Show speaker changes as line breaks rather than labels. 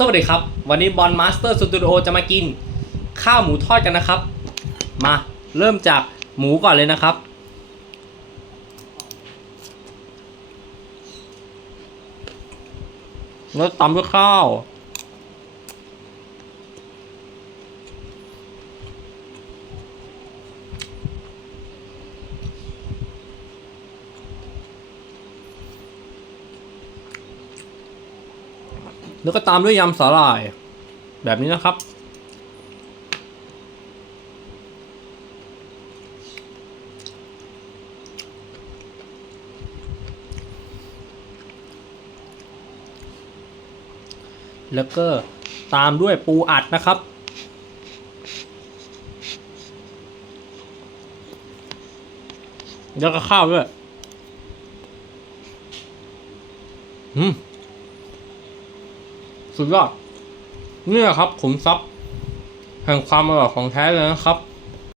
สวัสดีครับ วันนี้บอลมาสเตอร์สตูดิโอจะมากิน ข้าวหมูทอดกันนะครับ มาเริ่มจากหมูก่อนเลยนะครับ แล้วตำด้วยข้าว แล้วก็ตามด้วยยำสาหร่าย แบบนี้นะครับ แล้วก็ตามด้วยปูอัดนะครับแล้วก็ข้าวด้วย อืม สุดยอดนี่แหละครับขุมทรัพย์แห่งความอร่อยของแท้เลยนะครับ